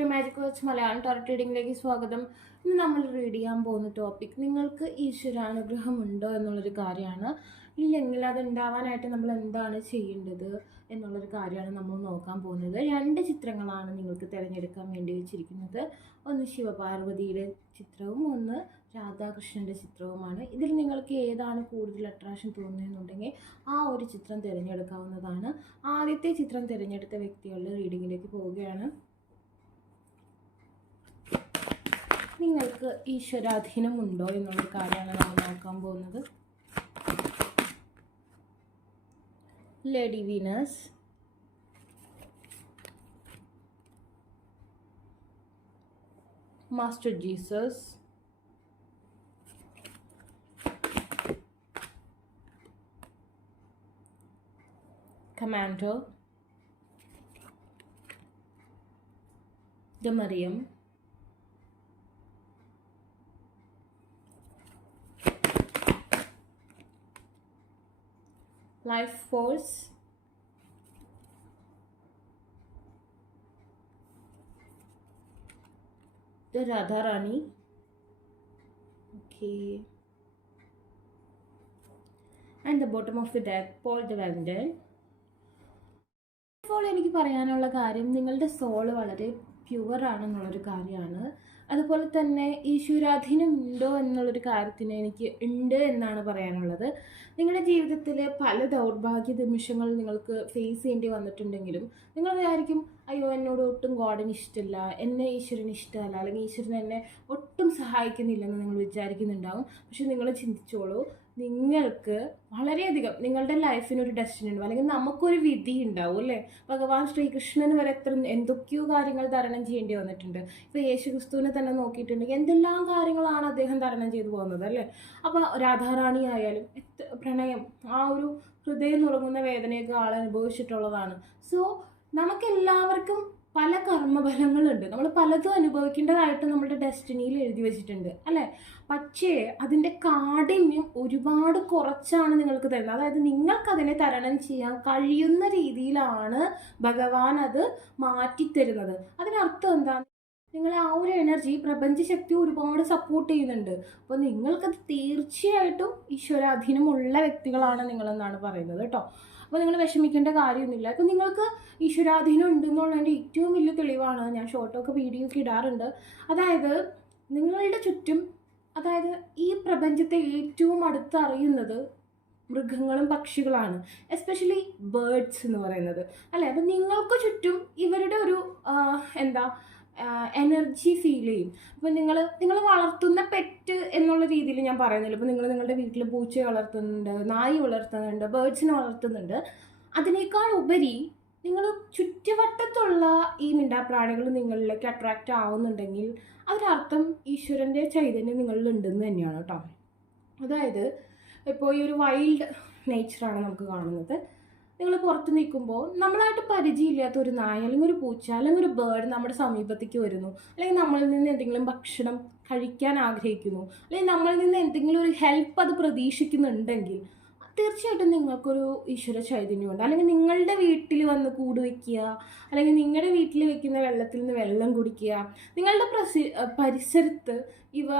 Shri magic watch Malayalam tarot റീഡിങ്ങിലേക്ക് സ്വാഗതം. ഇന്ന് നമ്മൾ റീഡ് ചെയ്യാൻ പോകുന്ന ടോപ്പിക് നിങ്ങൾക്ക് ഈശ്വരാനുഗ്രഹം ഉണ്ടോ എന്നുള്ളൊരു കാര്യമാണ്. ഇല്ലെങ്കിൽ അത് ഉണ്ടാവാനായിട്ട് നമ്മൾ എന്താണ് ചെയ്യേണ്ടത് എന്നുള്ളൊരു കാര്യമാണ് നമ്മൾ നോക്കാൻ പോകുന്നത്. 2 ചിത്രങ്ങളാണ് നിങ്ങൾക്ക് തിരഞ്ഞെടുക്കാൻ വേണ്ടി വെച്ചിരിക്കുന്നത്. ഒന്ന് ശിവപാർവതിയുടെ ചിത്രവും ഒന്ന് രാധാകൃഷ്ണൻ്റെ ചിത്രവുമാണ്. ഇതിൽ നിങ്ങൾക്ക് ഏതാണ് കൂടുതൽ അട്രാക്ഷൻ തോന്നുന്നതെന്നുണ്ടെങ്കിൽ ആ ഒരു ചിത്രം തിരഞ്ഞെടുക്കാവുന്നതാണ്. ആദ്യത്തെ ചിത്രം തിരഞ്ഞെടുത്ത വ്യക്തികളുടെ റീഡിങ്ങിലേക്ക് പോവുകയാണ്. നിങ്ങൾക്ക് ഈശ്വരാധീനം ഉണ്ടോ എന്നുള്ളൊരു കാര്യമാണ് നമ്മൾ നോക്കാൻ പോകുന്നത്. Lady Venus, master Jesus, commando, the Mariyam, life force, the Radharani, okay, and the bottom of the deck, Paul the Vandal. ഇപ്പോൾ എനിക്ക് പറയാനുള്ള കാര്യം, നിങ്ങളുടെ സോള് വളരെ പ്യുവർ ആണെന്നുള്ളൊരു കാര്യമാണ്. അതുപോലെ തന്നെ ഈശ്വരാധീനം ഉണ്ടോ എന്നുള്ളൊരു കാര്യത്തിന് എനിക്ക് ഉണ്ട് എന്നാണ് പറയാനുള്ളത്. നിങ്ങളുടെ ജീവിതത്തിൽ പല ദൗർഭാഗ്യ നിമിഷങ്ങൾ നിങ്ങൾക്ക് ഫേസ് ചെയ്യേണ്ടി വന്നിട്ടുണ്ടെങ്കിലും നിങ്ങൾ വിചാരിക്കും, അയ്യോ എന്നോട് ഒട്ടും ഗോഡിന് ഇഷ്ടമില്ല, എന്നെ ഈശ്വരന് ഇഷ്ടമല്ല, അല്ലെങ്കിൽ ഈശ്വരൻ എന്നെ ഒട്ടും സഹായിക്കുന്നില്ലെന്ന് നിങ്ങൾ വിചാരിക്കുന്നുണ്ടാവും. പക്ഷെ നിങ്ങൾ ചിന്തിച്ചോളൂ, നിങ്ങൾക്ക് വളരെയധികം നിങ്ങളുടെ ലൈഫിനൊരു ഡെസ്റ്റിനി ഉണ്ടാവും, അല്ലെങ്കിൽ നമുക്കൊരു വിധി ഉണ്ടാവും അല്ലേ. ഭഗവാൻ ശ്രീകൃഷ്ണന് വരെ എന്തൊക്കെയോ കാര്യങ്ങൾ തരണം ചെയ്യേണ്ടി വന്നിട്ടുണ്ട്. ഇപ്പോൾ യേശുക്രിസ്തുവിനെ തന്നെ നോക്കിയിട്ടുണ്ടെങ്കിൽ എന്തെല്ലാം കാര്യങ്ങളാണ് അദ്ദേഹം തരണം ചെയ്തു പോകുന്നത് അല്ലേ. അപ്പോൾ രാധാറാണി ആയാലും പ്രണയം, ആ ഒരു ഹൃദയം നുറങ്ങുന്ന വേദനയൊക്കെ ആൾ അനുഭവിച്ചിട്ടുള്ളതാണ്. സോ നമുക്കെല്ലാവർക്കും പല കർമ്മഫലങ്ങളുണ്ട്, നമ്മൾ പലതും അനുഭവിക്കേണ്ടതായിട്ട് നമ്മുടെ ഡെസ്റ്റിനിയിൽ എഴുതി വെച്ചിട്ടുണ്ട് അല്ലേ. പക്ഷേ അതിൻ്റെ കാഠിന്യം ഒരുപാട് കുറച്ചാണ് നിങ്ങൾക്ക് തരുന്നത്. അതായത് നിങ്ങൾക്കതിനെ തരണം ചെയ്യാൻ കഴിയുന്ന രീതിയിലാണ് ഭഗവാൻ അത് മാറ്റിത്തരുന്നത്. അതിനർത്ഥം എന്താ, നിങ്ങൾ ആ ഒരു എനർജി പ്രപഞ്ചശക്തി ഒരുപാട് സപ്പോർട്ട് ചെയ്യുന്നുണ്ട്. അപ്പോൾ നിങ്ങൾക്കത് തീർച്ചയായിട്ടും ഈശ്വരാധീനമുള്ള വ്യക്തികളാണ് നിങ്ങളെന്നാണ് പറയുന്നത് കേട്ടോ. അപ്പോൾ നിങ്ങൾ വിഷമിക്കേണ്ട കാര്യമൊന്നുമില്ല. അപ്പോൾ നിങ്ങൾക്ക് ഈശ്വരാധീനം ഉണ്ടെന്നുള്ളതിൻ്റെ ഏറ്റവും വലിയ തെളിവാണ്, ഞാൻ ഷോർട്ടൊക്കെ വീഡിയോ ഒക്കെ ഇടാറുണ്ട്. അതായത് നിങ്ങളുടെ ചുറ്റും, അതായത് ഈ പ്രപഞ്ചത്തെ ഏറ്റവും അടുത്തറിയുന്നത് മൃഗങ്ങളും പക്ഷികളാണ്, എസ്പെഷ്യലി ബേർഡ്സ് എന്ന് പറയുന്നത് അല്ലേ. അപ്പം നിങ്ങൾക്ക് ചുറ്റും ഇവരുടെ ഒരു എനർജി ഫീൽ ചെയ്യും. ഇപ്പം നിങ്ങൾ വളർത്തുന്ന പെറ്റ് എന്നുള്ള രീതിയിൽ ഞാൻ പറയുന്നില്ല. ഇപ്പം നിങ്ങൾ നിങ്ങളുടെ വീട്ടിൽ പൂച്ചയെ വളർത്തുന്നുണ്ട്, നായി വളർത്തുന്നുണ്ട്, ബേർഡ്സിനെ വളർത്തുന്നുണ്ട്. അതിനേക്കാൾ ഉപരി നിങ്ങൾ ചുറ്റുവട്ടത്തുള്ള ഈ മിണ്ടാപ്രാണികൾ നിങ്ങളിലേക്ക് അട്രാക്റ്റ് ആവുന്നുണ്ടെങ്കിൽ അതിനർത്ഥം ഈശ്വരൻ്റെ ചൈതന്യം നിങ്ങളിൽ ഉണ്ടെന്ന് തന്നെയാണ് കേട്ടോ. അതായത് ഇപ്പോൾ ഈ ഒരു വൈൽഡ് നേച്ചറാണ് നമുക്ക് കാണുന്നത്. നിങ്ങൾ പുറത്ത് നിൽക്കുമ്പോൾ നമ്മളായിട്ട് പരിചയമില്ലാത്ത ഒരു നായ അല്ലെങ്കിൽ ഒരു പൂച്ച അല്ലെങ്കിൽ ഒരു ബേർഡ് നമ്മുടെ സമീപത്തേക്ക് വരുന്നു, അല്ലെങ്കിൽ നമ്മളിൽ നിന്ന് എന്തെങ്കിലും ഭക്ഷണം കഴിക്കാൻ ആഗ്രഹിക്കുന്നു, അല്ലെങ്കിൽ നമ്മളിൽ നിന്ന് എന്തെങ്കിലും ഒരു ഹെൽപ്പ് അത് പ്രതീക്ഷിക്കുന്നുണ്ടെങ്കിൽ തീർച്ചയായിട്ടും നിങ്ങൾക്കൊരു ഈശ്വര ചൈതന്യമുണ്ട്. അല്ലെങ്കിൽ നിങ്ങളുടെ വീട്ടിൽ വന്ന് കൂട് വയ്ക്കുക, അല്ലെങ്കിൽ നിങ്ങളുടെ വീട്ടിൽ വെക്കുന്ന വെള്ളത്തിൽ നിന്ന് വെള്ളം കുടിക്കുക, നിങ്ങളുടെ പരിസരത്ത് ഇവ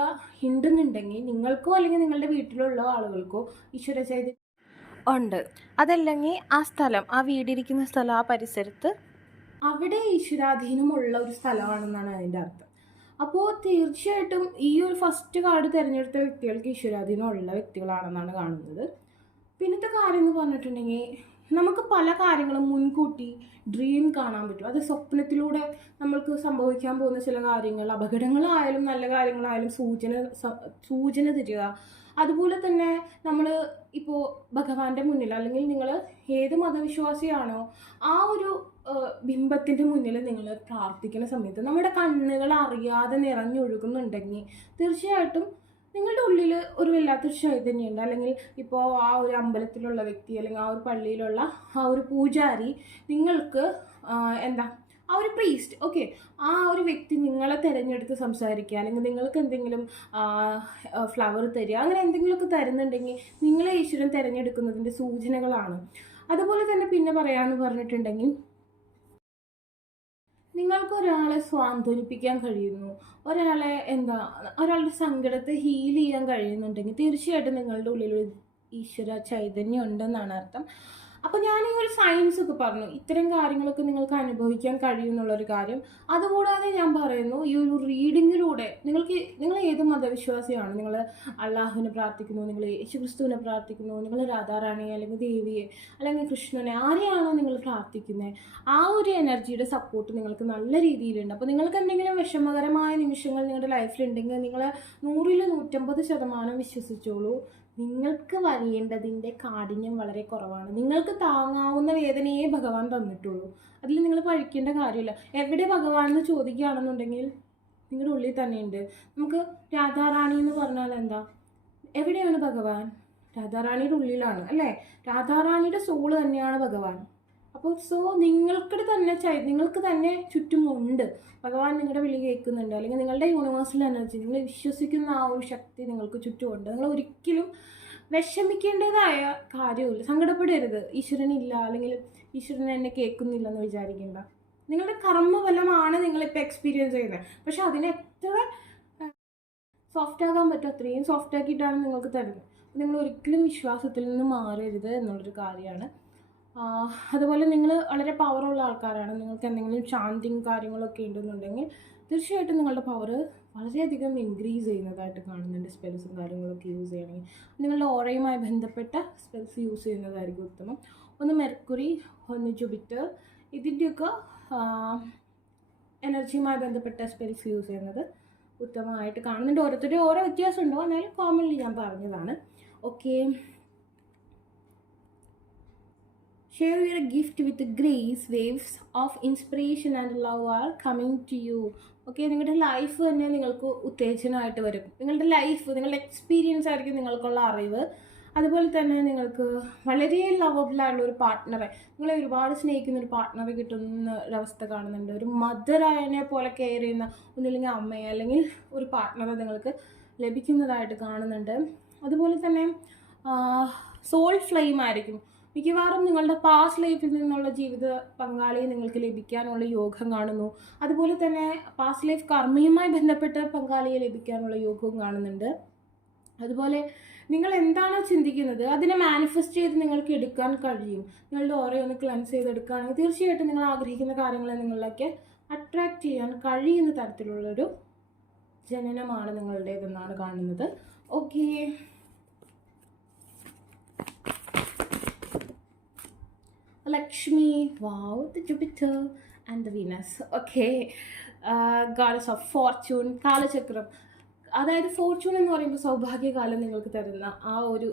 ഉണ്ടെന്നുണ്ടെങ്കിൽ നിങ്ങൾക്കോ അല്ലെങ്കിൽ നിങ്ങളുടെ വീട്ടിലുള്ള ആളുകൾക്കോ ഈശ്വര ചൈതന്യം ഉണ്ട്. അതല്ലെങ്കിൽ ആ സ്ഥലം, ആ വീടിരിക്കുന്ന സ്ഥലം, ആ പരിസരത്ത് അവിടെ ഈശ്വരാധീനമുള്ള ഒരു സ്ഥലമാണെന്നാണ് അതിൻ്റെ അർത്ഥം. അപ്പോൾ തീർച്ചയായിട്ടും ഈ ഒരു ഫസ്റ്റ് കാർഡ് തിരഞ്ഞെടുത്ത വ്യക്തികൾക്ക് ഈശ്വരാധീനം ഉള്ള വ്യക്തികളാണെന്നാണ് കാണുന്നത്. പിന്നത്തെ കാര്യം എന്ന് പറഞ്ഞിട്ടുണ്ടെങ്കിൽ, നമുക്ക് പല കാര്യങ്ങളും മുൻകൂട്ടി ഡ്രീം കാണാൻ പറ്റും. അത് സ്വപ്നത്തിലൂടെ നമ്മൾക്ക് സംഭവിക്കാൻ പോകുന്ന ചില കാര്യങ്ങൾ, അപകടങ്ങളായാലും നല്ല കാര്യങ്ങളായാലും സൂചന തരിക. അതുപോലെ തന്നെ നമ്മൾ ഇപ്പോൾ ഭഗവാന്റെ മുന്നിൽ, അല്ലെങ്കിൽ നിങ്ങൾ ഏത് മതവിശ്വാസിയാണോ ആ ഒരു ബിംബത്തിൻ്റെ മുന്നിൽ നിങ്ങൾ പ്രാർത്ഥിക്കുന്ന സമയത്ത് നമ്മുടെ കണ്ണുകൾ അറിയാതെ നിറഞ്ഞൊഴുകുന്നുണ്ടെങ്കിൽ തീർച്ചയായിട്ടും നിങ്ങളുടെ ഉള്ളിൽ ഒരു വല്ലാത്തൊരു ചൈതന്യമുണ്ട്. അല്ലെങ്കിൽ ഇപ്പോൾ ആ ഒരു അമ്പലത്തിലുള്ള വ്യക്തി, അല്ലെങ്കിൽ ആ ഒരു പള്ളിയിലുള്ള ആ ഒരു പൂജാരി, നിങ്ങൾക്ക് ആ ഒരു പ്രീസ്റ്റ്, ഓക്കെ, ആ ഒരു വ്യക്തി നിങ്ങളെ തിരഞ്ഞെടുത്ത് സംസാരിക്കുക, അല്ലെങ്കിൽ നിങ്ങൾക്ക് എന്തെങ്കിലും ഫ്ലവർ തരിക, അങ്ങനെ എന്തെങ്കിലുമൊക്കെ തരുന്നുണ്ടെങ്കിൽ നിങ്ങളെ ഈശ്വരൻ തിരഞ്ഞെടുക്കുന്നതിൻ്റെ സൂചനകളാണ്. അതുപോലെ തന്നെ പിന്നെ പറയാമെന്ന് പറഞ്ഞിട്ടുണ്ടെങ്കിൽ, നിങ്ങൾക്ക് ഒരാളെ സ്വാന്തനിപ്പിക്കാൻ കഴിയുന്നു, ഒരാളെ ഒരാളുടെ സങ്കടത്തെ ഹീൽ ചെയ്യാൻ കഴിയുന്നുണ്ടെങ്കിൽ തീർച്ചയായിട്ടും നിങ്ങളുടെ ഉള്ളിൽ ഒരു ഈശ്വര ചൈതന്യം ഉണ്ടെന്നാണ് അർത്ഥം. അപ്പോൾ ഞാൻ ഈ ഒരു സയൻസ് ഒക്കെ പറഞ്ഞു, ഇത്തരം കാര്യങ്ങളൊക്കെ നിങ്ങൾക്ക് അനുഭവിക്കാൻ കഴിയുമെന്നുള്ളൊരു കാര്യം. അതുകൂടാതെ ഞാൻ പറയുന്നു, ഈ ഒരു റീഡിങ്ങിലൂടെ നിങ്ങൾ ഏത് മതവിശ്വാസിയാണ്, നിങ്ങൾ അള്ളാഹുവിനെ പ്രാർത്ഥിക്കുന്നു, നിങ്ങൾ യേശുക്രിസ്തുവിനെ പ്രാർത്ഥിക്കുന്നു, നിങ്ങൾ രാധാറാണിയെ അല്ലെങ്കിൽ ദേവിയെ അല്ലെങ്കിൽ കൃഷ്ണനെ, ആരെയാണോ നിങ്ങൾ പ്രാർത്ഥിക്കുന്നത്, ആ ഒരു എനർജിയുടെ സപ്പോർട്ട് നിങ്ങൾക്ക് നല്ല രീതിയിലുണ്ട്. അപ്പോൾ നിങ്ങൾക്ക് എന്തെങ്കിലും വിഷമകരമായ നിമിഷങ്ങൾ നിങ്ങളുടെ ലൈഫിലുണ്ടെങ്കിൽ നിങ്ങൾ 100-150% വിശ്വസിച്ചോളൂ, നിങ്ങൾക്ക് വരേണ്ടതിൻ്റെ കാഠിന്യം വളരെ കുറവാണ്. നിങ്ങൾക്ക് താങ്ങാവുന്ന വേദനയെ ഭഗവാൻ തന്നിട്ടുള്ളൂ. അതിൽ നിങ്ങൾ പഴിക്കേണ്ട കാര്യമില്ല. എവിടെ ഭഗവാൻ എന്ന് ചോദിക്കുകയാണെന്നുണ്ടെങ്കിൽ നിങ്ങളുടെ ഉള്ളിൽ തന്നെയുണ്ട്. നമുക്ക് രാധാറാണി എന്ന് പറഞ്ഞാൽ എന്താ? എവിടെയാണ് ഭഗവാൻ? രാധാറാണിയുടെ ഉള്ളിലാണ് അല്ലേ? രാധാറാണിയുടെ സോള് തന്നെയാണ് ഭഗവാൻ. അപ്പോൾ നിങ്ങൾക്ക് തന്നെ ചുറ്റുമുണ്ട്. ഭഗവാൻ നിങ്ങളുടെ വിളി കേൾക്കുന്നുണ്ട്, അല്ലെങ്കിൽ നിങ്ങളുടെ യൂണിവേഴ്സൽ എനർജി, നിങ്ങൾ വിശ്വസിക്കുന്ന ആ ഒരു ശക്തി നിങ്ങൾക്ക് ചുറ്റുമുണ്ട്. നിങ്ങൾ ഒരിക്കലും വിഷമിക്കേണ്ടതായ കാര്യമില്ല, സങ്കടപ്പെടരുത്. ഈശ്വരനില്ല അല്ലെങ്കിൽ ഈശ്വരൻ എന്നെ കേൾക്കുന്നില്ലെന്ന് വിചാരിക്കേണ്ട. നിങ്ങളുടെ കർമ്മഫലമാണ് നിങ്ങളിപ്പോൾ എക്സ്പീരിയൻസ് ചെയ്യുന്നത്. പക്ഷെ അതിനെ എത്ര സോഫ്റ്റ് ആകാൻ പറ്റും അത്രയും സോഫ്റ്റ് ആക്കിയിട്ടാണ് നിങ്ങൾക്ക് തരുന്നത്. നിങ്ങൾ ഒരിക്കലും വിശ്വാസത്തിൽ നിന്ന് മാറരുത് എന്നുള്ളൊരു കാര്യമാണ്. അതുപോലെ നിങ്ങൾ വളരെ പവറുള്ള ആൾക്കാരാണ്, നിങ്ങൾക്ക് എന്തെങ്കിലും ചാന്തിങ് കാര്യങ്ങളൊക്കെ ഉണ്ടെന്നുണ്ടെങ്കിൽ തീർച്ചയായിട്ടും നിങ്ങളുടെ പവർ വളരെയധികം ഇൻക്രീസ് ചെയ്യുന്നതായിട്ട് കാണുന്നുണ്ട്. സ്പെൽസും കാര്യങ്ങളൊക്കെ യൂസ് ചെയ്യണമെങ്കിൽ നിങ്ങളുടെ ഓറയുമായി ബന്ധപ്പെട്ട സ്പെൽസ് യൂസ് ചെയ്യുന്നതായിരിക്കും ഉത്തമം. ഒന്ന് മെർക്കുറി, ഒന്ന് ജൂപ്പിറ്റർ, ഇതിൻ്റെയൊക്കെ എനർജിയുമായി ബന്ധപ്പെട്ട സ്പെൽസ് യൂസ് ചെയ്യുന്നത് ഉത്തമമായിട്ട് കാണുന്നുണ്ട്. ഓരോരുത്തരും ഓരോ വ്യത്യാസമുണ്ടോ, എന്നാലും കോമൺലി ഞാൻ പറഞ്ഞതാണ്. Okay, share your gift with grace. Waves of inspiration and love are coming to you. Okay, നിങ്ങളുടെ ലൈഫ് തന്നെ നിങ്ങൾക്ക് ഉത്തേജനമായിട്ട് വരും. നിങ്ങളുടെ ലൈഫ്, നിങ്ങളുടെ എക്സ്പീരിയൻസ് ആയിരിക്കും നിങ്ങൾക്കുള്ള അറിവ്. അതുപോലെ തന്നെ നിങ്ങൾക്ക് വളരെ ലവബിളായുള്ള ഒരു പാർട്ട്ണറെ, നിങ്ങളെ ഒരുപാട് സ്നേഹിക്കുന്ന ഒരു പാർട്ട്ണറെ കിട്ടുന്ന ഒരവസ്ഥ കാണുന്നുണ്ട്. ഒരു മദറായതിനെ പോലെ കെയർ ചെയ്യുന്ന ഒന്നില്ലെങ്കിൽ അമ്മയെ അല്ലെങ്കിൽ ഒരു പാർട്ട്ണറെ നിങ്ങൾക്ക് ലഭിക്കുന്നതായിട്ട് കാണുന്നുണ്ട്. അതുപോലെ തന്നെ സോൾ ഫ്ലെയിം ആയിരിക്കും. മിക്കവാറും നിങ്ങളുടെ പാസ്റ്റ് ലൈഫിൽ നിന്നുള്ള ജീവിത പങ്കാളിയെ നിങ്ങൾക്ക് ലഭിക്കാനുള്ള യോഗം കാണുന്നു. അതുപോലെ തന്നെ പാസ്റ്റ് ലൈഫ് കർമ്മയുമായി ബന്ധപ്പെട്ട പങ്കാളിയെ ലഭിക്കാനുള്ള യോഗവും കാണുന്നുണ്ട്. അതുപോലെ നിങ്ങൾ എന്താണോ ചിന്തിക്കുന്നത് അതിനെ മാനിഫെസ്റ്റ് ചെയ്ത് നിങ്ങൾക്ക് എടുക്കാൻ കഴിയും. നിങ്ങളുടെ ഓരോ ക്ലൻസ് ചെയ്തെടുക്കുകയാണെങ്കിൽ തീർച്ചയായിട്ടും നിങ്ങൾ ആഗ്രഹിക്കുന്ന കാര്യങ്ങളെ നിങ്ങളിലേക്ക് അട്രാക്റ്റ് ചെയ്യാൻ കഴിയുന്ന തരത്തിലുള്ളൊരു ജനനമാണ് നിങ്ങളുടേതെന്നാണ് കാണുന്നത്. Okay, Lakshmi, wow, the Jupiter and the Venus. Okay, goddess of fortune, കാലചക്രം. അതായത് ഫോർച്യൂൺ എന്ന് പറയുമ്പോൾ സൗഭാഗ്യകാലം നിങ്ങൾക്ക് തരുന്ന ആ ഒരു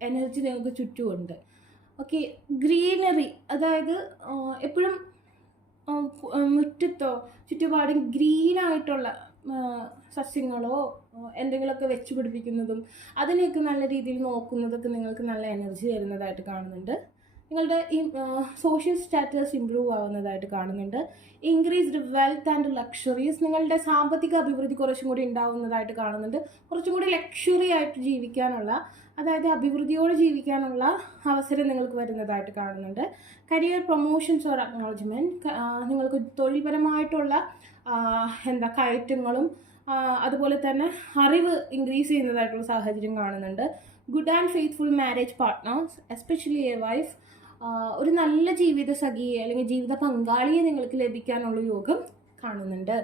എനർജി നിങ്ങൾക്ക് ചുറ്റുമുണ്ട്. ഓക്കെ, ഗ്രീനറി, അതായത് എപ്പോഴും മുറ്റത്തോ ചുറ്റുപാടും ഗ്രീനായിട്ടുള്ള സസ്യങ്ങളോ എന്തെങ്കിലുമൊക്കെ വെച്ച് പിടിപ്പിക്കുന്നതും അതിനെയൊക്കെ നല്ല രീതിയിൽ നോക്കുന്നതൊക്കെ നിങ്ങൾക്ക് നല്ല എനർജി തരുന്നതായിട്ട് കാണുന്നുണ്ട്. നിങ്ങളുടെ ഈ സോഷ്യൽ സ്റ്റാറ്റസ് ഇമ്പ്രൂവ് ആവുന്നതായിട്ട് കാണുന്നുണ്ട്. ഇൻക്രീസ്ഡ് വെൽത്ത് ആൻഡ് ലക്ഷറീസ്, നിങ്ങളുടെ സാമ്പത്തിക അഭിവൃദ്ധി കുറച്ചും കൂടി ഉണ്ടാവുന്നതായിട്ട് കാണുന്നുണ്ട്. കുറച്ചും കൂടി ലക്ഷറി ആയിട്ട് ജീവിക്കാനുള്ള, അതായത് അഭിവൃദ്ധിയോടെ ജീവിക്കാനുള്ള അവസരം നിങ്ങൾക്ക് വരുന്നതായിട്ട് കാണുന്നുണ്ട്. കരിയർ പ്രൊമോഷൻസ് ഓർ അക്നോളജ്മെൻറ്റ്, നിങ്ങൾക്ക് തൊഴിൽപരമായിട്ടുള്ള കയറ്റങ്ങളും അതുപോലെ തന്നെ അറിവ് ഇൻക്രീസ് ചെയ്യുന്നതായിട്ടുള്ള സാഹചര്യം കാണുന്നുണ്ട്. Good and faithful marriage partners, especially a wife, ഒരു നല്ല ജീവിത സഖിയെ അല്ലെങ്കിൽ ജീവിത പങ്കാളിയെ നിങ്ങൾക്ക് ലഭിക്കാനുള്ള യോഗം കാണുന്നുണ്ട്.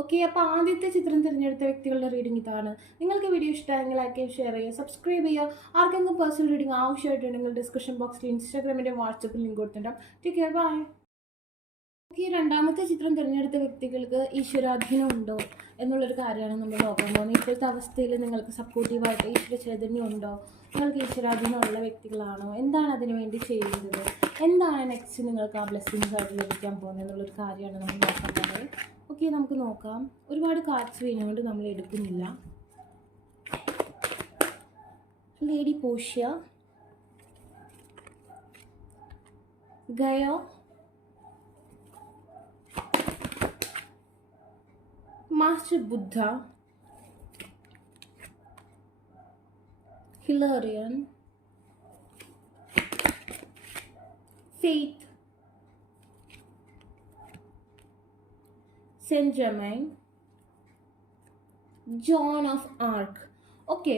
ഓക്കെ, അപ്പോൾ ആദ്യത്തെ ചിത്രം തിരഞ്ഞെടുത്ത വ്യക്തികളുടെ റീഡിംഗ് ഇതാണ്. നിങ്ങൾക്ക് വീഡിയോ ഇഷ്ടമായെങ്കിൽ ലൈക്ക്, ഷെയർ ചെയ്യുക, സബ്സ്ക്രൈബ് ചെയ്യുക. ആർക്കെങ്കിലും പേഴ്സണൽ റീഡിംഗ് ആവശ്യമായിട്ടുണ്ടെങ്കിൽ ഡിസ്ക്രിപ്ഷൻ ബോക്സിൽ ഇൻസ്റ്റാഗ്രാമിൻ്റെ വാട്സപ്പിൽ ലിങ്ക് കൊടുത്തിട്ടുണ്ടാകും. Take care, bye. ഓക്കെ, രണ്ടാമത്തെ ചിത്രം തിരഞ്ഞെടുത്ത വ്യക്തികൾക്ക് ഈശ്വരാധീനം ഉണ്ടോ എന്നുള്ളൊരു കാര്യമാണ് നമ്മൾ നോക്കാൻ പോകുന്നത്. ഇപ്പോഴത്തെ അവസ്ഥയിൽ നിങ്ങൾക്ക് സപ്പോർട്ടീവായിട്ട് ഈശ്വര ചൈതന്യം ഉണ്ടോ, നിങ്ങൾക്ക് ഈശ്വരാധീനമുള്ള വ്യക്തികളാണോ, എന്താണ് അതിനു വേണ്ടി ചെയ്യുന്നത്, എന്താണ് നെക്സ്റ്റ് നിങ്ങൾക്ക് ആ ബ്ലെസ്സിങ്സ് ആയിട്ട് ലഭിക്കാൻ പോകുന്നത് എന്നുള്ളൊരു കാര്യമാണ് നമ്മൾ നോക്കാൻ പോകുന്നത്. ഓക്കെ, നമുക്ക് നോക്കാം. ഒരുപാട് കാർഡ്സ് വീണുകൊണ്ട് നമ്മൾ എടുക്കുന്നില്ല. ലേഡി പോഷ്യ, Gaia, Master Buddha, Hilarion, Faith, Saint Germain, John of Arc. Okay,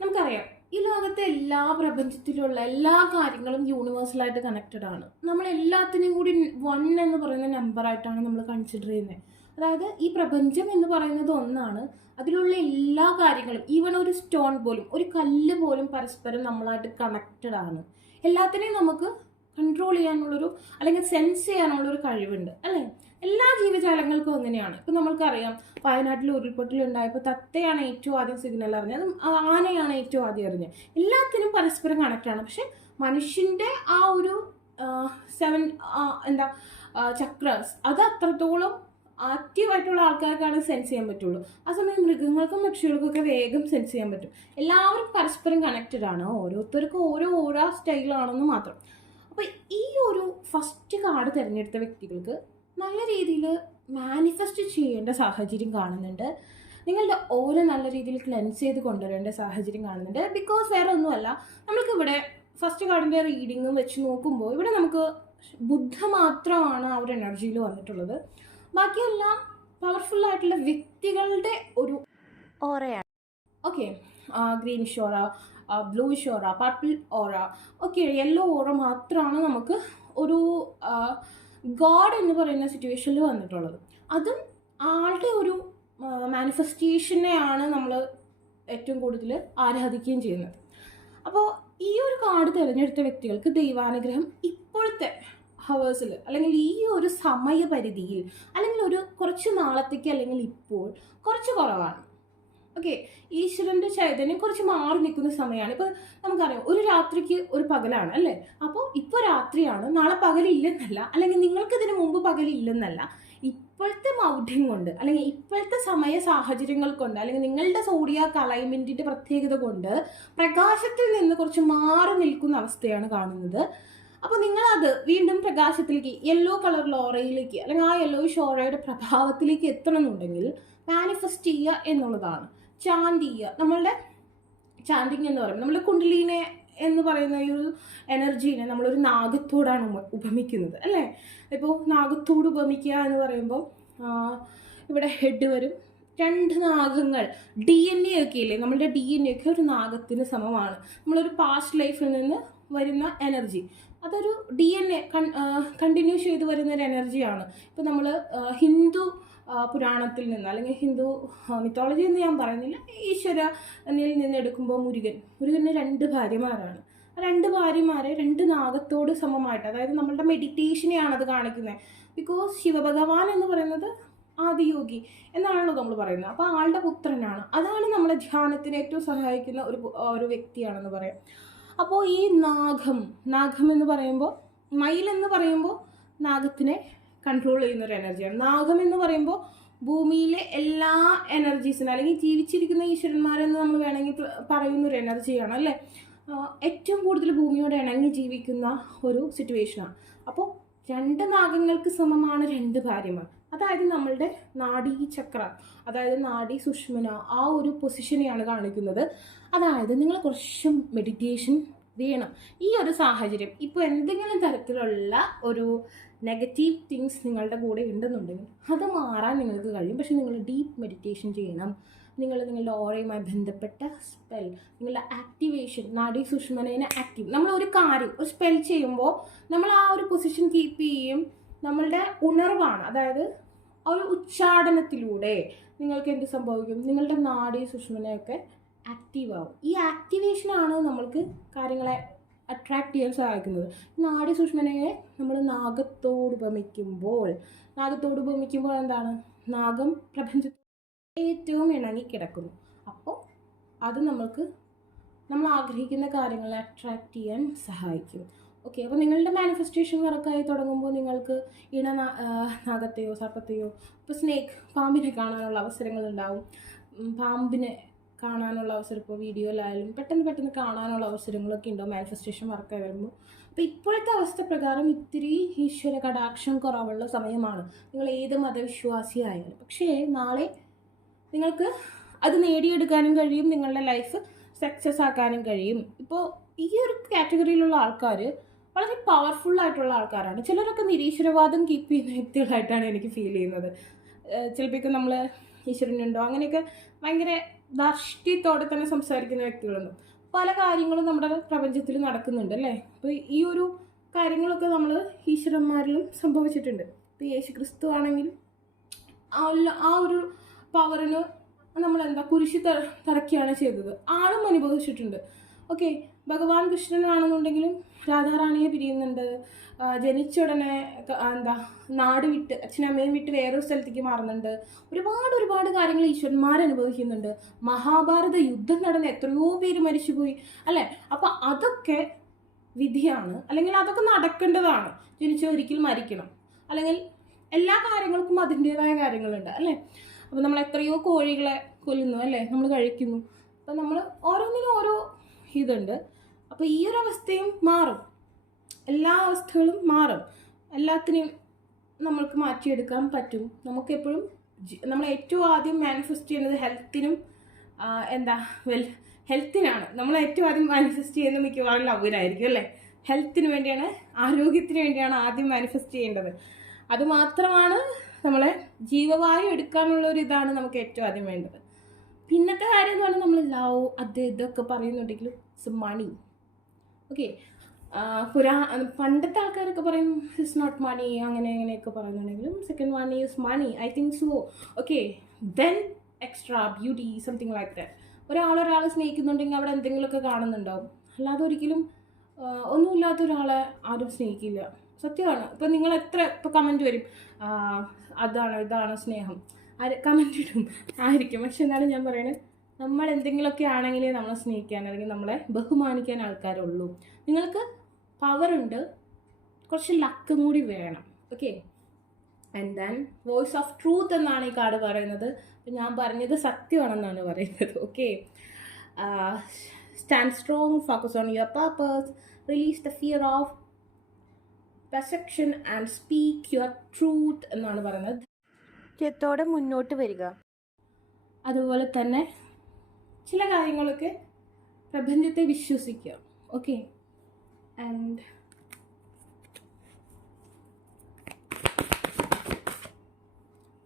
നമുക്കറിയാം ഈ ലോകത്തെ എല്ലാ പ്രപഞ്ചത്തിലുള്ള എല്ലാ കാര്യങ്ങളും യൂണിവേഴ്സലായിട്ട് കണക്റ്റഡ് ആണ്. നമ്മൾ എല്ലാത്തിനെയും കൂടി 1 എന്ന് പറയുന്ന നമ്പറായിട്ടാണ് നമ്മൾ കൺസിഡർ ചെയ്യുന്നത്. അതായത് ഈ പ്രപഞ്ചം എന്ന് പറയുന്നത് ഒന്നാണ്, അതിലുള്ള എല്ലാ കാര്യങ്ങളും, ഈവൺ ഒരു സ്റ്റോൺ പോലും, ഒരു കല്ല് പോലും പരസ്പരം നമ്മളായിട്ട് കണക്റ്റഡ് ആണ്. എല്ലാത്തിനെയും നമുക്ക് കൺട്രോൾ ചെയ്യാനുള്ളൊരു അല്ലെങ്കിൽ സെൻസ് ചെയ്യാനുള്ളൊരു കഴിവുണ്ട് അല്ലേ? എല്ലാ ജീവജാലങ്ങൾക്കും അങ്ങനെയാണ്. ഇപ്പം നമ്മൾക്കറിയാം വയനാട്ടിൽ ഉരുൾപൊട്ടലുണ്ടായപ്പോൾ തത്തയാണ് ഏറ്റവും ആദ്യം സിഗ്നൽ അറിഞ്ഞത്, ആനയാണ് ഏറ്റവും ആദ്യം അറിഞ്ഞത്. എല്ലാത്തിനും പരസ്പരം കണക്റ്റാണ്. പക്ഷെ മനുഷ്യൻ്റെ ആ ഒരു 7 ചക്രാസ് അത് അത്രത്തോളം ആക്റ്റീവായിട്ടുള്ള ആൾക്കാർക്കാണ് സെൻസ് ചെയ്യാൻ പറ്റുള്ളൂ. ആ സമയം മൃഗങ്ങൾക്കും പക്ഷികൾക്കും ഒക്കെ വേഗം സെൻസ് ചെയ്യാൻ പറ്റും. എല്ലാവരും പരസ്പരം കണക്റ്റഡ് ആണ്, ഓരോരുത്തർക്കും ഓരോ സ്റ്റൈലാണെന്ന് മാത്രം. അപ്പോൾ ഈ ഒരു ഫസ്റ്റ് കാർഡ് തിരഞ്ഞെടുത്ത വ്യക്തികൾക്ക് നല്ല രീതിയിൽ മാനിഫെസ്റ്റ് ചെയ്യേണ്ട സാഹചര്യം കാണുന്നുണ്ട്. നിങ്ങളുടെ ഓരോ നല്ല രീതിയിൽ ക്ലെൻസ് ചെയ്ത് കൊണ്ടുവരേണ്ട സാഹചര്യം കാണുന്നുണ്ട്. ബിക്കോസ് വേറെ ഒന്നുമല്ല, നമ്മൾക്കിവിടെ ഫസ്റ്റ് കാർഡിൻ്റെ റീഡിങ്ങും വെച്ച് നോക്കുമ്പോൾ ഇവിടെ നമുക്ക് ബുദ്ധ മാത്രമാണ് ആ ഒരു എനർജിയിൽ വന്നിട്ടുള്ളത്. ബാക്കിയെല്ലാം പവർഫുള്ളായിട്ടുള്ള വ്യക്തികളുടെ ഒരു ഓറയാണ്. ഓക്കെ, ഗ്രീനിഷ് ഓറ, ബ്ലൂയിഷ് ഓറ, പർപ്പിൾ ഓറ, ഓക്കെ, യെല്ലോ ഓറ മാത്രമാണ് നമുക്ക് ഒരു ഗോഡ് എന്ന് പറയുന്ന സിറ്റുവേഷനിൽ വന്നിട്ടുള്ളത്. അതും ആളുടെ ഒരു മാനിഫെസ്റ്റേഷനെയാണ് നമ്മൾ ഏറ്റവും കൂടുതൽ ആരാധിക്കുകയും ചെയ്യുന്നത്. അപ്പോൾ ഈ ഒരു കാർഡ് തിരഞ്ഞെടുത്ത വ്യക്തികൾക്ക് ദൈവാനുഗ്രഹം ഇപ്പോഴത്തെ ഹവേഴ്സിൽ അല്ലെങ്കിൽ ഈ ഒരു സമയപരിധിയിൽ അല്ലെങ്കിൽ ഒരു കുറച്ച് നാളത്തേക്ക് അല്ലെങ്കിൽ ഇപ്പോൾ കുറച്ച് കുറവാണ്. ഓക്കെ, ഈശ്വരൻ്റെ ചൈതന്യം കുറച്ച് മാറി നിൽക്കുന്ന സമയമാണ്. ഇപ്പോൾ നമുക്കറിയാം ഒരു രാത്രിക്ക് ഒരു പകലാണ് അല്ലേ? അപ്പോൾ ഇപ്പോൾ രാത്രിയാണ്, നാളെ പകലില്ലെന്നല്ല, അല്ലെങ്കിൽ നിങ്ങൾക്കിതിന് മുമ്പ് പകലില്ലെന്നല്ല. ഇപ്പോഴത്തെ മൗഢ്യം കൊണ്ട് അല്ലെങ്കിൽ ഇപ്പോഴത്തെ സമയ സാഹചര്യങ്ങൾ കൊണ്ട് അല്ലെങ്കിൽ നിങ്ങളുടെ സോഡിയാക് അലൈൻമെൻറ്റിൻ്റെ പ്രത്യേകത കൊണ്ട് പ്രകാശത്തിൽ നിന്ന് കുറച്ച് മാറി നിൽക്കുന്ന അവസ്ഥയാണ് കാണുന്നത്. അപ്പോൾ നിങ്ങളത് വീണ്ടും പ്രകാശത്തിലേക്ക്, യെല്ലോ കളർ ഓറയിലേക്ക് അല്ലെങ്കിൽ ആ യെല്ലോയിഷ് ഓറയുടെ പ്രഭാവത്തിലേക്ക് എത്തണമെന്നുണ്ടെങ്കിൽ മാനിഫെസ്റ്റ് ചെയ്യുക എന്നുള്ളതാണ്. ചാൻഡ് ചെയ്യുക. നമ്മളുടെ ചാൻഡിങ് എന്ന് പറയുമ്പോൾ നമ്മൾ കുണ്ടലിനെ എന്ന് പറയുന്ന ഈ ഒരു എനർജീനെ നമ്മളൊരു നാഗത്തോടാണ് ഉപമിക്കുന്നത് അല്ലേ? ഇപ്പോൾ നാഗത്തോട് ഉപമിക്കുക എന്ന് പറയുമ്പോൾ ഇവിടെ ഹെഡ് വരും, 2 നാഗങ്ങൾ, DNA ഒക്കെ ഇല്ലേ, നമ്മളുടെ DNA ഒക്കെ ഒരു നാഗത്തിന് സമമാണ്. നമ്മളൊരു പാസ്റ്റ് ലൈഫിൽ നിന്ന് വരുന്ന എനർജി, അതൊരു DNA കണ്ടിന്യൂ ചെയ്ത് വരുന്നൊരു എനർജിയാണ്. ഇപ്പോൾ നമ്മൾ ഹിന്ദു പുരാണത്തിൽ നിന്ന് അല്ലെങ്കിൽ ഹിന്ദു മിത്തോളജി എന്ന് ഞാൻ പറയുന്നില്ല, ഈശ്വരനിൽ നിന്ന് എടുക്കുമ്പോൾ മുരുകന് 2 ഭാര്യമാരാണ്. ആ 2 ഭാര്യമാരെ 2 നാഗത്തോട് സമമായിട്ട്, അതായത് നമ്മളുടെ മെഡിറ്റേഷനെയാണ് അത് കാണിക്കുന്നത്. ബിക്കോസ് ശിവഭഗവാൻ എന്ന് പറയുന്നത് ആദിയോഗി എന്നാണല്ലോ നമ്മൾ പറയുന്നത്. അപ്പോൾ ആളുടെ പുത്രനാണ്, അതാണ് നമ്മളെ ധ്യാനത്തിന് ഏറ്റവും സഹായിക്കുന്ന ഒരു വ്യക്തിയാണെന്ന് പറയാം. അപ്പോൾ ഈ നാഗം എന്ന് പറയുമ്പോൾ, മയിലെന്ന് പറയുമ്പോൾ നാഗത്തിനെ കൺട്രോൾ ചെയ്യുന്നൊരു എനർജിയാണ്. നാഗം എന്ന് പറയുമ്പോൾ ഭൂമിയിലെ എല്ലാ എനർജീസിനും അല്ലെങ്കിൽ ജീവിച്ചിരിക്കുന്ന ഈശ്വരന്മാരെന്ന് നമ്മൾ വേണമെങ്കിൽ പറയുന്നൊരു എനർജിയാണ് അല്ലേ? ഏറ്റവും കൂടുതൽ ഭൂമിയോട് ഇണങ്ങി ജീവിക്കുന്ന ഒരു സിറ്റുവേഷനാണ്. അപ്പോൾ 2 നാഗങ്ങൾക്ക് സമമാണ് 2 ഭാര്യമാർ. അതായത് നമ്മളുടെ നാഡീ ചക്ര, അതായത് നാഡി സുഷ്മന, ആ ഒരു പൊസിഷനെയാണ് കാണിക്കുന്നത്. അതായത് നിങ്ങൾ കുറച്ചും മെഡിറ്റേഷൻ വേണം. ഈ ഒരു സാഹചര്യം ഇപ്പോൾ എന്തെങ്കിലും തരത്തിലുള്ള ഒരു നെഗറ്റീവ് തിങ്സ് നിങ്ങളുടെ കൂടെ ഉണ്ടെന്നുണ്ടെങ്കിൽ അത് മാറാൻ നിങ്ങൾക്ക് കഴിയും. പക്ഷെ നിങ്ങൾ ഡീപ്പ് മെഡിറ്റേഷൻ ചെയ്യണം. നിങ്ങളുടെ ഓറയുമായി ബന്ധപ്പെട്ട സ്പെൽ, നിങ്ങളുടെ ആക്ടിവേഷൻ, നാഡി സുഷ്മനേനെ ആക്റ്റീവ്, നമ്മൾ ഒരു സ്പെൽ ചെയ്യുമ്പോൾ നമ്മൾ ആ ഒരു പൊസിഷൻ കീപ്പ് ചെയ്യും. നമ്മളുടെ ഉണർവാണ്, അതായത് ഒരു ഉച്ചാടനത്തിലൂടെ നിങ്ങൾക്ക് എന്ത് സംഭവിക്കും? നിങ്ങളുടെ നാഡി സുഷ്മനയൊക്കെ ആക്റ്റീവ് ആവും. ഈ ആക്ടിവേഷനാണ് നമ്മൾക്ക് കാര്യങ്ങളെ അട്രാക്റ്റ് ചെയ്യാൻ സഹായിക്കുന്നത്. നാഡി സുഷ്മനയെ നമ്മൾ നാഗത്തോട് ഉപമിക്കുമ്പോൾ എന്താണ്? നാഗം പ്രപഞ്ചത്തിൽ ഏറ്റവും ഇണങ്ങിക്കിടക്കുന്നു. അപ്പോൾ അത് നമ്മൾ ആഗ്രഹിക്കുന്ന കാര്യങ്ങളെ അട്രാക്റ്റ് ചെയ്യാൻ സഹായിക്കും. ഓക്കെ, അപ്പോൾ നിങ്ങളുടെ മാനിഫെസ്റ്റേഷൻ വർക്കായി തുടങ്ങുമ്പോൾ നിങ്ങൾക്ക് നാഗത്തെയോ സർപ്പത്തെയോ, ഇപ്പോൾ പാമ്പിനെ കാണാനുള്ള അവസരങ്ങളുണ്ടാവും. പാമ്പിനെ കാണാനുള്ള അവസരം ഇപ്പോൾ വീഡിയോയിലായാലും പെട്ടെന്ന് കാണാനുള്ള അവസരങ്ങളൊക്കെ ഉണ്ടാവും മാനിഫെസ്റ്റേഷൻ വർക്കായി വരുമ്പോൾ. അപ്പോൾ ഇപ്പോഴത്തെ അവസ്ഥ പ്രകാരം ഇത്തിരി ഈശ്വര കടാക്ഷം കുറവുള്ള സമയമാണ്, നിങ്ങൾ ഏത് മതവിശ്വാസിയായാലും. പക്ഷേ നാളെ നിങ്ങൾക്ക് അത് നേടിയെടുക്കാനും കഴിയും, നിങ്ങളുടെ ലൈഫ് സക്സസ് ആക്കാനും കഴിയും. ഇപ്പോൾ ഈ ഒരു കാറ്റഗറിയിലുള്ള ആൾക്കാർ വളരെ പവർഫുള്ളായിട്ടുള്ള ആൾക്കാരാണ്. ചിലരൊക്കെ നിരീശ്വരവാദം കീപ്പ് ചെയ്യുന്ന വ്യക്തികളായിട്ടാണ് എനിക്ക് ഫീൽ ചെയ്യുന്നത്. ചിലപ്പോൾ നമ്മൾ ഈശ്വരനുണ്ടോ അങ്ങനെയൊക്കെ ഭയങ്കര ധാർഷ്ട്യത്തോടെ തന്നെ സംസാരിക്കുന്ന വ്യക്തികളുണ്ട്. പല കാര്യങ്ങളും നമ്മുടെ പ്രപഞ്ചത്തിൽ നടക്കുന്നുണ്ട് അല്ലേ. അപ്പോൾ ഈ ഒരു കാര്യങ്ങളൊക്കെ നമ്മൾ ഈശ്വരന്മാരിലും സംഭവിച്ചിട്ടുണ്ട്. ഇപ്പോൾ യേശു ക്രിസ്തു ആണെങ്കിൽ ആ ഒരു പവറിന് നമ്മളെന്താ കുരിശി തറയ്ക്കുകയാണ് ചെയ്തത്. ആളും അനുഭവിച്ചിട്ടുണ്ട്. ഓക്കെ, ഭഗവാൻ കൃഷ്ണനാണെന്നുണ്ടെങ്കിലും രാധാറാണിയെ പിരിയുന്നുണ്ട്. ജനിച്ച ഉടനെ നാട് വിട്ട് അച്ഛനമ്മയും വിട്ട് വേറൊരു സ്ഥലത്തേക്ക് മാറുന്നുണ്ട്. ഒരുപാട് കാര്യങ്ങൾ ഈശ്വരന്മാർ അനുഭവിക്കുന്നുണ്ട്. മഹാഭാരത യുദ്ധം നടന്ന് എത്രയോ പേര് മരിച്ചുപോയി അല്ലേ. അപ്പം അതൊക്കെ വിധിയാണ്, അല്ലെങ്കിൽ അതൊക്കെ നടക്കേണ്ടതാണ്. ഒരിക്കൽ മരിക്കണം, അല്ലെങ്കിൽ എല്ലാ കാര്യങ്ങൾക്കും അതിൻ്റെതായ കാര്യങ്ങളുണ്ട് അല്ലേ. അപ്പം നമ്മൾ എത്രയോ കോഴികളെ കൊല്ലുന്നു അല്ലേ, നമ്മൾ കഴിക്കുന്നു. അപ്പം നമ്മൾ ഓരോന്നിനും ഓരോ ഇതുണ്ട്. അപ്പോൾ ഈ ഒരു അവസ്ഥയും മാറും, എല്ലാ അവസ്ഥകളും മാറും. എല്ലാത്തിനെയും നമ്മൾക്ക് മാറ്റിയെടുക്കാൻ പറ്റും. നമുക്കെപ്പോഴും നമ്മൾ ഏറ്റവും ആദ്യം മാനിഫെസ്റ്റ് ചെയ്യുന്നത് ഹെൽത്തിനാണ്. നമ്മൾ ഏറ്റവും ആദ്യം മാനിഫെസ്റ്റ് ചെയ്യുന്നത് മിക്കവാറും ലവിനായിരിക്കും അല്ലേ. ഹെൽത്തിന് വേണ്ടിയാണ്, ആരോഗ്യത്തിന് വേണ്ടിയാണ് ആദ്യം മാനിഫെസ്റ്റ് ചെയ്യേണ്ടത്. അതുമാത്രമാണ് നമ്മളെ ജീവവായു എടുക്കാനുള്ള ഒരു ഇതാണ് നമുക്ക് ഏറ്റവും ആദ്യം വേണ്ടത്. പിന്നത്തെ കാര്യം എന്ന് പറഞ്ഞാൽ നമ്മൾ ലവ് ഇതൊക്കെ പറയുന്നുണ്ടെങ്കിലും ഇറ്റ്സ് മണി. ഓക്കെ, പണ്ടത്തെ ആൾക്കാരൊക്കെ പറയും ഇറ്റ്സ് നോട്ട് മണി അങ്ങനെയൊക്കെ പറയുന്നുണ്ടെങ്കിലും second one is money, I think so. Okay, then extra beauty something like that. ഒരാളെ സ്നേഹിക്കുന്നുണ്ടെങ്കിൽ അവിടെ എന്തെങ്കിലുമൊക്കെ കാണുന്നുണ്ടാവും. അല്ലാതെ ഒരിക്കലും ഒന്നുമില്ലാത്ത ഒരാളെ ആരും സ്നേഹിക്കില്ല. സത്യമാണ്. ഇപ്പം നിങ്ങൾ ഇപ്പോൾ കമൻറ്റ് വരും ഇതാണ് സ്നേഹം, കമൻറ്റ് ഇടും ആയിരിക്കും. പക്ഷെ എന്നാലും ഞാൻ പറയുന്നത്, നമ്മൾ എന്തെങ്കിലുമൊക്കെ ആണെങ്കിലേ നമ്മളെ സ്നേഹിക്കാൻ അല്ലെങ്കിൽ നമ്മളെ ബഹുമാനിക്കാൻ ആൾക്കാരുള്ളൂ. നിങ്ങൾക്ക് പവറുണ്ട്, കുറച്ച് ലക്കും കൂടി വേണം. Okay, and then voice of truth എന്നാണ് ഈ കാർഡ് പറയുന്നത്. ഞാൻ പറഞ്ഞത് സത്യമാണെന്നാണ് പറയുന്നത്. Okay, stand strong, focus on your purpose, release the fear of perception and speak your truth എന്നാണ് പറയുന്നത്. ത്തോടെ മുന്നോട്ട് വരിക. അതുപോലെ തന്നെ ചില കാര്യങ്ങളൊക്കെ പ്രപഞ്ചത്തെ വിശ്വസിക്കുക. Okay, and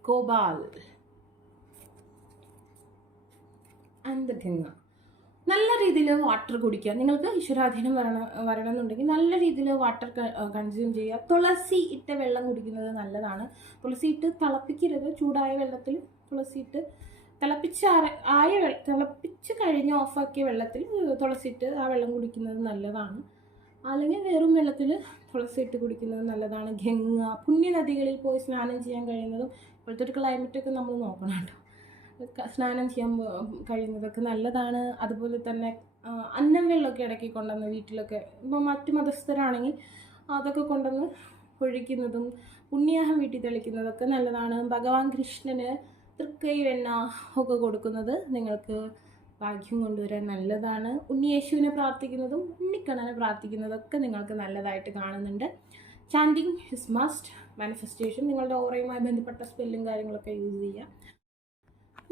cobalt and Ganga. നല്ല രീതിയിൽ വാട്ടർ കുടിക്കുക. നിങ്ങൾക്ക് ഈശ്വരാധീനം വരണമെന്നുണ്ടെങ്കിൽ നല്ല രീതിയിൽ വാട്ടർ കൺസ്യൂം ചെയ്യുക. തുളസി ഇട്ട വെള്ളം കുടിക്കുന്നത് നല്ലതാണ്. തുളസി ഇട്ട് തിളപ്പിക്കരുത്. ചൂടായ വെള്ളത്തിൽ തുളസി ഇട്ട് തിളപ്പിച്ച് കഴിഞ്ഞ് ഓഫാക്കിയ വെള്ളത്തിൽ തുളസി ഇട്ട് ആ വെള്ളം കുടിക്കുന്നത് നല്ലതാണ്. അല്ലെങ്കിൽ വെറും വെള്ളത്തിൽ തുളസി ഇട്ട് കുടിക്കുന്നത് നല്ലതാണ്. ഗംഗ, പുണ്യനദികളിൽ പോയി സ്നാനം ചെയ്യാൻ കഴിയുന്നതും ഇപ്പോഴത്തെ ഒരു ക്ലൈമറ്റൊക്കെ നമ്മൾ നോക്കണം കേട്ടോ. സ്നാനം ചെയ്യാൻ കഴിയുന്നതൊക്കെ നല്ലതാണ്. അതുപോലെ തന്നെ അന്നം വെള്ളമൊക്കെ ഇടയ്ക്ക് കൊണ്ടുവന്ന് വീട്ടിലൊക്കെ ഇപ്പോൾ മറ്റു മതസ്ഥരാണെങ്കിൽ അതൊക്കെ കൊണ്ടുവന്ന് ഒഴിക്കുന്നതും പുണ്യാഹം വീട്ടിൽ തെളിക്കുന്നതൊക്കെ നല്ലതാണ്. ഭഗവാൻ കൃഷ്ണന് തൃക്കൈ വെണ്ണ ഒക്കെ കൊടുക്കുന്നത് നിങ്ങൾക്ക് ഭാഗ്യം കൊണ്ടുവരാൻ നല്ലതാണ്. ഉണ്ണിയേശുവിനെ പ്രാർത്ഥിക്കുന്നതും ഉണ്ണിക്കണ്ണനെ പ്രാർത്ഥിക്കുന്നതൊക്കെ നിങ്ങൾക്ക് നല്ലതായിട്ട് കാണുന്നുണ്ട്. Chanting is must. മാനിഫെസ്റ്റേഷൻ നിങ്ങളുടെ ഓറയുമായി ബന്ധപ്പെട്ട സ്പെല്ലും കാര്യങ്ങളൊക്കെ യൂസ് ചെയ്യുക.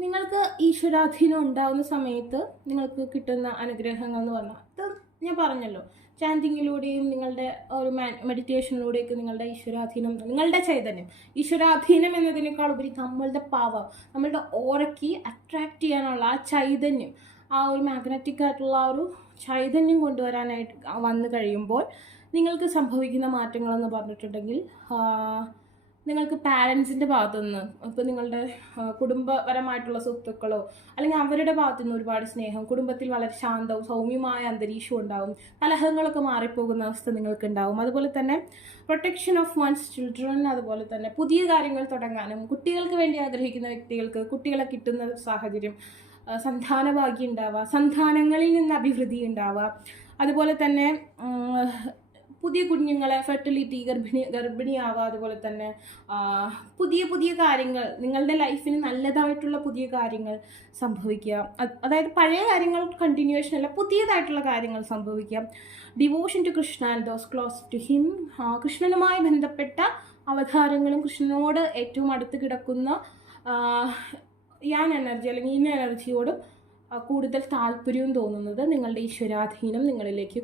നിങ്ങൾക്ക് ഈശ്വരാധീനം ഉണ്ടാകുന്ന സമയത്ത് നിങ്ങൾക്ക് കിട്ടുന്ന അനുഗ്രഹങ്ങൾ എന്ന് പറഞ്ഞാൽ അത് ഞാൻ പറഞ്ഞല്ലോ, ചാൻറ്റിങ്ങിലൂടെയും നിങ്ങളുടെ ഒരു മെഡിറ്റേഷനിലൂടെയൊക്കെ നിങ്ങളുടെ ഈശ്വരാധീനം, നിങ്ങളുടെ ചൈതന്യം, ഈശ്വരാധീനം എന്നതിനേക്കാൾ ഉപരി നമ്മളുടെ പവർ, നമ്മളുടെ ഓറയ്ക്ക് അട്രാക്റ്റ് ചെയ്യാനുള്ള ആ ചൈതന്യം, ആ ഒരു മാഗ്നറ്റിക് ആയിട്ടുള്ള ആ ഒരു ചൈതന്യം കൊണ്ടുവരാനായിട്ട് വന്നു കഴിയുമ്പോൾ നിങ്ങൾക്ക് സംഭവിക്കുന്ന മാറ്റങ്ങളെന്ന് പറഞ്ഞിട്ടുണ്ടെങ്കിൽ നിങ്ങൾക്ക് പാരൻസിൻ്റെ ഭാഗത്തുനിന്ന് ഇപ്പോൾ നിങ്ങളുടെ കുടുംബപരമായിട്ടുള്ള സ്വത്തുക്കളോ അല്ലെങ്കിൽ അവരുടെ ഭാഗത്തുനിന്ന് ഒരുപാട് സ്നേഹം, കുടുംബത്തിൽ വളരെ ശാന്തവും സൗമ്യമായ അന്തരീക്ഷവും ഉണ്ടാവും. കലഹങ്ങളൊക്കെ മാറിപ്പോകുന്ന അവസ്ഥ നിങ്ങൾക്കുണ്ടാവും. അതുപോലെ തന്നെ പ്രൊട്ടക്ഷൻ ഓഫ് വൺസ് ചിൽഡ്രൻ, അതുപോലെ തന്നെ പുതിയ കാര്യങ്ങൾ തുടങ്ങാനും കുട്ടികൾക്ക് വേണ്ടി ആഗ്രഹിക്കുന്ന വ്യക്തികൾക്ക് കുട്ടികളെ കിട്ടുന്ന സാഹചര്യം, സന്താന ഭാഗ്യം ഉണ്ടാവുക, സന്താനങ്ങളിൽ നിന്ന് അഭിവൃദ്ധി ഉണ്ടാവുക. അതുപോലെ തന്നെ പുതിയ കുഞ്ഞുങ്ങളെ ഫെർട്ടിലിറ്റി, ഗർഭിണിയാവുക. അതുപോലെ തന്നെ പുതിയ കാര്യങ്ങൾ നിങ്ങളുടെ ലൈഫിന് നല്ലതായിട്ടുള്ള പുതിയ കാര്യങ്ങൾ സംഭവിക്കുക. അതായത് പഴയ കാര്യങ്ങൾ കണ്ടിന്യൂവേഷൻ അല്ല, പുതിയതായിട്ടുള്ള കാര്യങ്ങൾ സംഭവിക്കുക. Devotion to Krishna and those close to him. കൃഷ്ണനുമായി ബന്ധപ്പെട്ട അവതാരങ്ങളും കൃഷ്ണനോട് ഏറ്റവും അടുത്ത് കിടക്കുന്ന യാൻ എനർജി അല്ലെങ്കിൽ ഇൻ എനർജിയോടും കൂടുതൽ താല്പര്യവും തോന്നുന്നത് നിങ്ങളുടെ ഈശ്വരാധീനം നിങ്ങളിലേക്ക്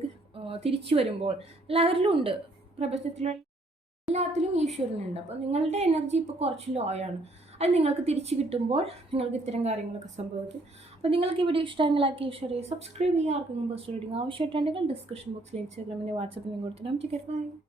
തിരിച്ചു വരുമ്പോൾ എല്ലാവരിലും ഉണ്ട്. പ്രപഞ്ചത്തിലുള്ള എല്ലാത്തിലും ഈശ്വരനുണ്ട്. അപ്പോൾ നിങ്ങളുടെ എനർജി ഇപ്പോൾ കുറച്ച് ലോ ആണ്. അത് നിങ്ങൾക്ക് തിരിച്ചു കിട്ടുമ്പോൾ നിങ്ങൾക്ക് ഇത്തരം കാര്യങ്ങളൊക്കെ സംഭവിക്കും. അപ്പോൾ നിങ്ങൾക്ക് ഈ വീഡിയോ ഇഷ്ടമെങ്കിൽ ലൈക്ക് ചെയ്യുക, ഷെയർ ചെയ്യുക, സബ്സ്ക്രൈബ് ചെയ്യുക. ആർക്കെങ്കിലും പോസ്റ്റ് റീഡിംഗ് ആവശ്യമായിട്ടുണ്ടെങ്കിൽ ഡിസ്ക്രിപ്ഷൻ ബോക്സിൽ ഇൻസ്റ്റാഗ്രാമിൻ്റെ വാട്സപ്പിലും കൊടുത്തിട്ട് നമുക്ക്